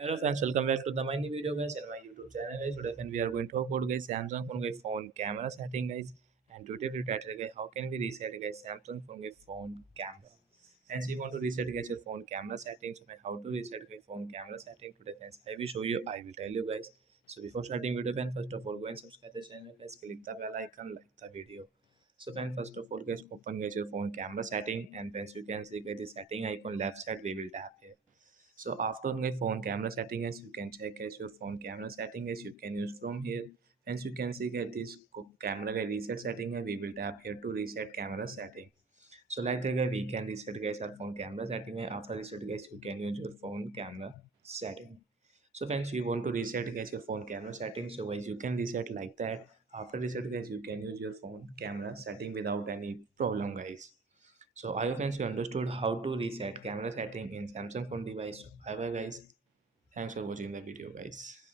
Hello friends, welcome back to the my new video guys and my YouTube channel guys. Today friend, we are going to talk about guys Samsung phone guys phone camera setting guys, and today we title guys how can we reset guys Samsung phone guys phone camera. Hence we want to reset guys your phone camera settings. So how to reset guys phone camera setting today friends, I will show you, I will tell you guys. So before starting video friend, first of all go and subscribe the channel guys, click the bell icon, like the video. So friend, first of all guys, open guys your phone camera setting, and friends you can see guys the setting icon left side, we will tap here. So after my phone camera setting, as you can check as your phone camera setting, as you can use from here. Hence you can see that this camera guy reset setting we will tap here to reset camera setting. So like that guy, we can reset guys our phone camera setting. After reset guys, you can use your phone camera setting. So friends, you want to reset guys your phone camera setting, so guys you can reset like that. After reset guys, you can use your phone camera setting without any problem guys. So I hope friends you understood how to reset camera setting in Samsung phone device. So bye bye guys. Thanks for watching the video guys.